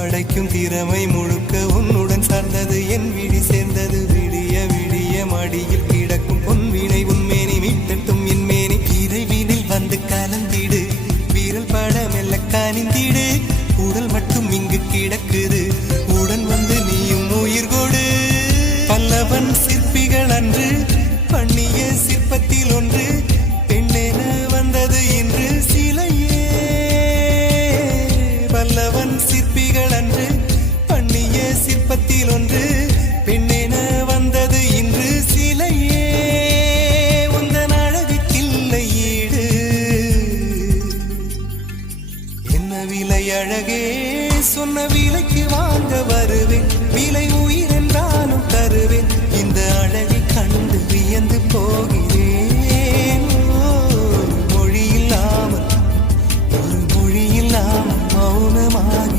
படைக்கும் திறமை முழுக்க உன்னுடன் சார்ந்தது என் விழி சேர்ந்தது விடிய விடிய மடியில் கிடக்கும் பொன்வினை உன்மேனி மீட்டட்டும் என் மேனி இறைவினில் வந்து கலந்திடு வீரல் பட மெல்ல காணிந்திடு உடல் மட்டும் இங்கு கிடக்குது உடன் வந்து நீயும் உயிர் கொடு பல்லவன் சிற்பிகள் அன்று பண்ணிய சிற்பத்தில் ஒன்று பெண்ணென வந்தது இன்று சிலையே பல்லவன் சிற்பிகள் அன்று பண்ணிய சிற்பத்தில் ஒன்று பெண்ணென வந்தது இன்று சிலையே உந்தன் அழகுக்கில்லை ஈடு என்ன விலை அழகே சொன்ன விலைக்கு வாங்க வருவேன் விலை உயிர் என்றாலும் தருவேன் இந்த அழகை கண்டு வியந்து போகிறேன்